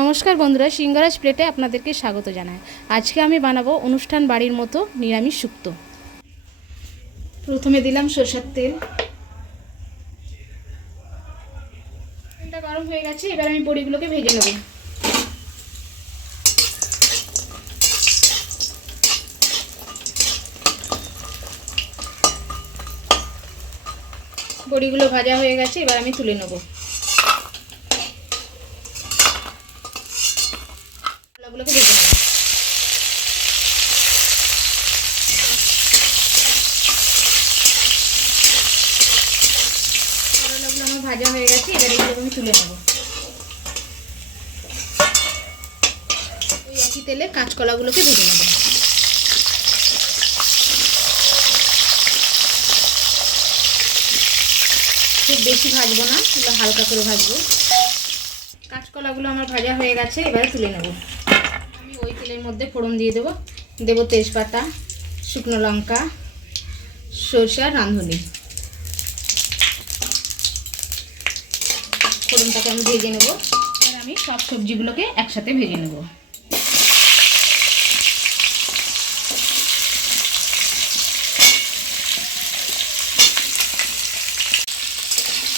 নমস্কার বন্ধুরা, সিংহরাজ প্লেটে আপনাদেরকে স্বাগত জানাই। আজকে আমি বানাবো অনুষ্ঠান বাড়ির মতো নিরামিষ শুক্তো। প্রথমে দিলাম সরষের তেল। তেলটা গরম হয়ে গেছে, এবার আমি বড়িগুলোকে ভেজে নেব। বড়িগুলো ভাজা হয়ে গেছে, এবার আমি তুলে নেব। কলাগুলোকে ভেজে নেব। কলাগুলো আমার ভাজা হয়ে গেছে, এবার এগুলো আমি তুলে নেব। ওই একই তেলে কাঁচকলাগুলোকে ভেজে নেব। খুব বেশি ভাজবো না, এগুলো হালকা করে ভাজবো। কাঁচকলাগুলো আমার ভাজা হয়ে গেছে, এবারে তুলে নেব। আমি ওই তেলের মধ্যে ফোড়ন দিয়ে দেবো তেজপাতা, শুকনো লঙ্কা, সরষে আর রাঁধুনি। ফোড়নটাকে আমি ভেজে নেব। এবার আমি সব সবজিগুলোকে একসাথে ভেজে নেব।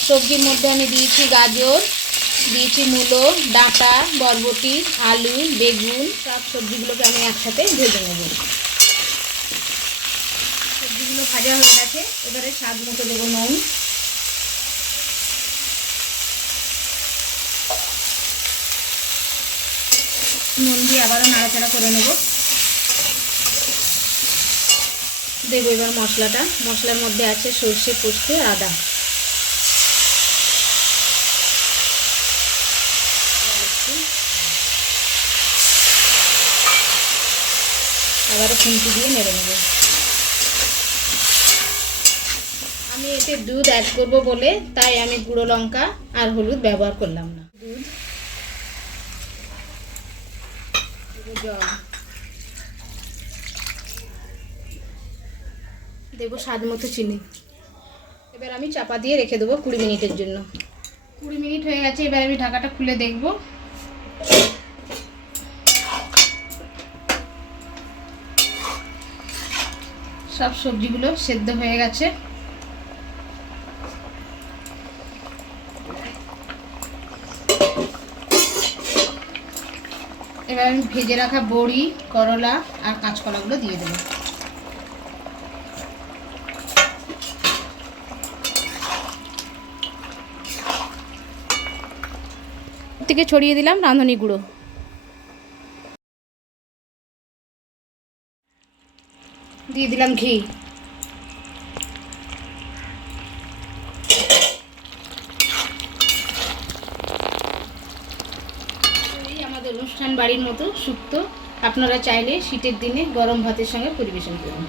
সবজির মধ্যে আমি দিয়েছি গাজর, দিয়েছি মূলো, ডাঁটা, বরবটি, আলু, বেগুন। সব সবজিগুলোকে আমি একসাথে ভেজে নেব। সবজিগুলো ভাজা হয়ে গেছে, এবারে স্বাদ মতো দেবো নুন। নুন দিয়ে আবারও নাড়াচাড়া করে নেব। দেবো এবার মশলাটা। মশলার মধ্যে আছে সর্ষে, পোস্ত, আদা। আবারও খুন্তি দিয়ে নেড়ে নেব। আমি এতে দুধ অ্যাড করব বলে তাই আমি গুঁড়ো লঙ্কা আর হলুদ ব্যবহার করলাম না। দুধ, জল দেবো স্বাদ মতো চিনি। এবার আমি চাপা দিয়ে রেখে দেবো 20 মিনিটের জন্য। 20 মিনিট হয়ে গেছে, এবার আমি ঢাকাটা খুলে দেখব। সব সবজিগুলো সেদ্ধ হয়ে গেছে। এবার আমি ভেজে রাখা বড়ি, করলা আর কাঁচকলাগুলো দিয়ে দেবো। থেকে ছড়িয়ে দিলাম রাঁধুনি গুঁড়ো। দিয়ে দিলাম ঘি। আমাদের অনুষ্ঠান বাড়ির মতো শুক্তো আপনারা চাইলে শীতের দিনে গরম ভাতের সঙ্গে পরিবেশন করুন।